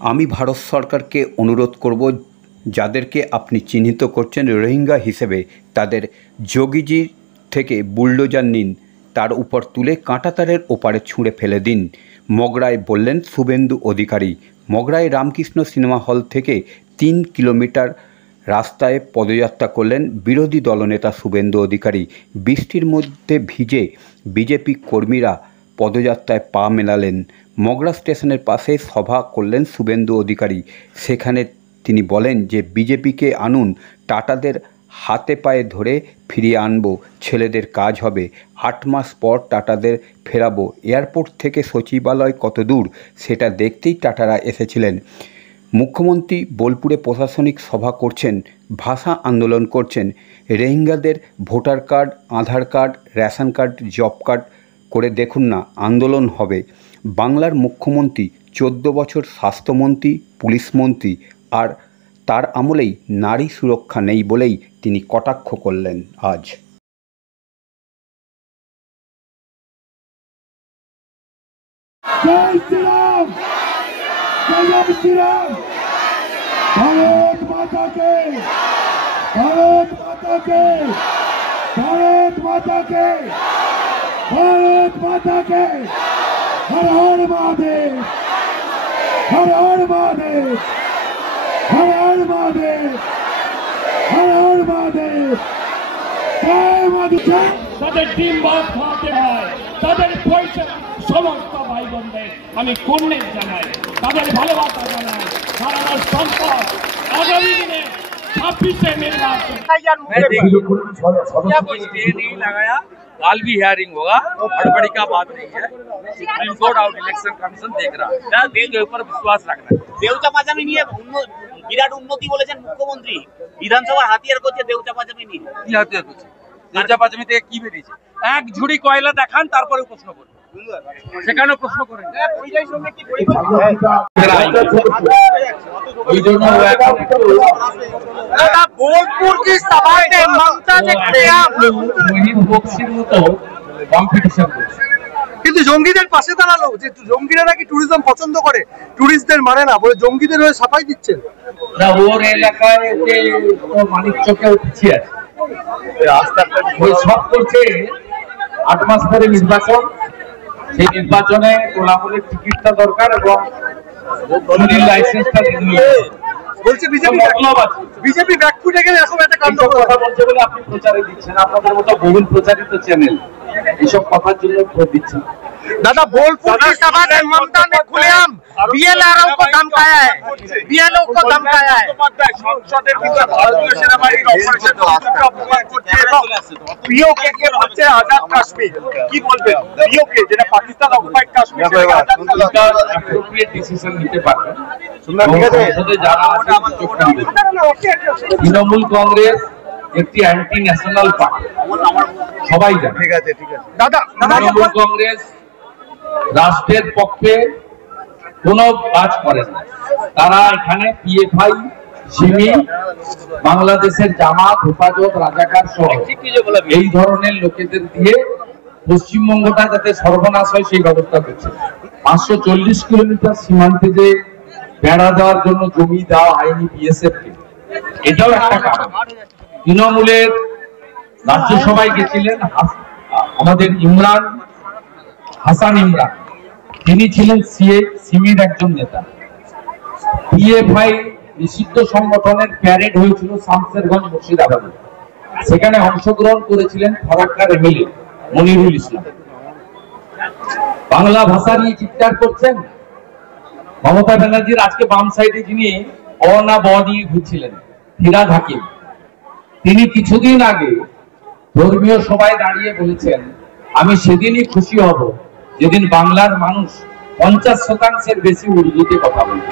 আমি ভারত সরকারকে অনুরোধ করব, যাদেরকে আপনি চিহ্নিত করছেন রোহিঙ্গা হিসেবে, তাদের যোগীজি থেকে বুলডোজার নিন, তার উপর তুলে কাঁটাতারের ওপারে ছুঁড়ে ফেলে দিন। মগরায় বললেন শুভেন্দু অধিকারী। মগরায় রামকৃষ্ণ সিনেমা হল থেকে 3 কিলোমিটার রাস্তায় পদযাত্রা করলেন বিরোধী দলনেতা শুভেন্দু অধিকারী। বৃষ্টির মধ্যে ভিজে বিজেপি কর্মীরা পদযাত্রায় পা মেলালেন। মগরা স্টেশনের পাশে সভা করলেন শুভেন্দু অধিকারী। সেখানে তিনি বলেন যে বিজেপিকে আনুন, টাটাদের হাতে পায়ে ধরে ফিরিয়ে আনবো, ছেলেদের কাজ হবে। 8 মাস পর টাটাদের ফেরাবো। এয়ারপোর্ট থেকে সচিবালয় কত দূর সেটা দেখতেই টাটারা এসেছিলেন। মুখ্যমন্ত্রী বোলপুরে প্রশাসনিক সভা করছেন, ভাষা আন্দোলন করছেন। রোহিঙ্গাদের voter card, Aadhaar card, ration card, job card করে দেখুন না, আন্দোলন হবে। বাংলার মুখ্যমন্ত্রী 14 বছর স্বাস্থ্যমন্ত্রী, পুলিশ মন্ত্রী, আর তার আমলেই নারী সুরক্ষা নেই বলেই তিনি কটাক্ষ করলেন আজ। জয় শ্রীরাম, জয় শ্রীরাম। ভারত মাতা কে, ভারত মাতা কে, ভারত মাতা কে, ভারত মাতা কে। হর হর মহাদেব, হর হর মহাদেব, হর হর মহাদেব, হর হর মহাদেব। জয় মোদী। তাদের ডিম ভাত খাওয়াতে হয়, তাদের পয়সা সমস্ত ভাই বোনদের আমি কন্যা জানাই, তাদের ভালোবাসা জানাই। সারা সম্পদ আগামী দিনে 26 निर्वाचन नहीं लगाया। कल भी हियरिंग होगा, हड़बड़ी का बात नहीं है। सुप्रीम कोर्ट और इलेक्शन कमीशन देख रहा है, के ऊपर विश्वास रखना है। দেউচা পাচামি নিয়ে বিরাট উন্নতি বলেছেন মুখ্যমন্ত্রী। বিধানসভার হাতিয়ার করছে দেউচা পাচামি নিয়ে। কি হাতিয়ার করছে? দেউচা পাচামি থেকে কি বেরিয়েছে? এক ঝুড়ি কয়লা দেখান, তারপরে প্রশ্ন করুন। সেখানে প্রশ্ন করেন। ওই জন্য बोलपुर की सभा में ममता ने বক্সির মতো কম্পিটিশন করছে। কিন্তু জঙ্গিদের পাশে দাঁড়ালো, যে জঙ্গিরা নাকি ট্যুরিজম পছন্দ করে, ট্যুরিস্টদের মানে না বলে জঙ্গিদের হয়ে সাফাই দিচ্ছেন। না, ওর এলাকায় যে মানিক চোখে পিছিয়ে আছে, ওই সব করছে। 8 মাস পরে নির্বাচন, সেই নির্বাচনে তোলামূলের টিকিটটা দরকার এবং লাইসেন্সটা বলছে বিজেপি ব্যাকফুটে গেলে এরকম একটা কাণ্ড কথা বলছে বলে আপনি প্রচারে দিচ্ছেন। আপনাদের মতো বহুল প্রচারিত চ্যানেল এইসব কথার জন্য ভোট দিচ্ছেন। दादा बोलपुर की सभा में ममता ने खुलेआम बीएलआरओ को धमकाया है, बीएलओ को धमकाया है। সংসদের ভিতরে ভারতীয় সেনাবাহিনীর অপারেশন অপমান করছে এবং পিওকে কে হচ্ছে আজাদ কাশ্মীর। কি বলবেন পিওকে, যেটা Pakistan occupied Kashmir, appropriate decision নিতে পারবে। সংসদে যারা আছে তৃণমূল কংগ্রেস একটি অ্যান্টি ন্যাশনাল পার্টি, সবাই জানে। ঠিক আছে ঠিক আছে দাদা। তৃণমূল কংগ্রেস রাষ্ট্রের পক্ষে কোনো কাজ করে না। তারা এখানে পিএফআই, সিমি, বাংলাদেশের জামাত, হেফাজত, রাজাকার সহ এই ধরনের লোকেদের দিয়ে পশ্চিমবঙ্গটা যাতে সর্বনাশ হয় সেই ব্যবস্থা করছে। 540 কিলোমিটার সীমান্তে যে বেড়া দেওয়ার জন্য জমি দেওয়া হয়নি বিএসএফ কে, এটাও একটা কারণ। তৃণমূলের রাজ্যসভায় গেছিলেন আমাদের হাসান ইমরান, তিনি ছিলেন সিমির একজন নেতা। পিএফআই নিষিদ্ধ সংগঠনের প্যারেড হয়েছিল শামসেরগঞ্জ, মুর্শিদাবাদে। সেখানে অংশগ্রহণ করেছিলেন ফরাক্কার এমএলএ মনিরুল ইসলাম। বাংলা ভাষা নিয়ে চিৎকার করছেন মমতা ব্যানার্জির। আজকে বাম সাইডে যিনি অ না ব নিয়ে ঘুরছিলেন, ফিরাদ হাকিম, তিনি কিছুদিন আগে ধর্মীয় সভায় দাঁড়িয়ে বলেছেন, আমি সেদিনই খুশি হব যেদিন বাংলার মানুষ 50% বেশি উর্দুতে কথা বলবে।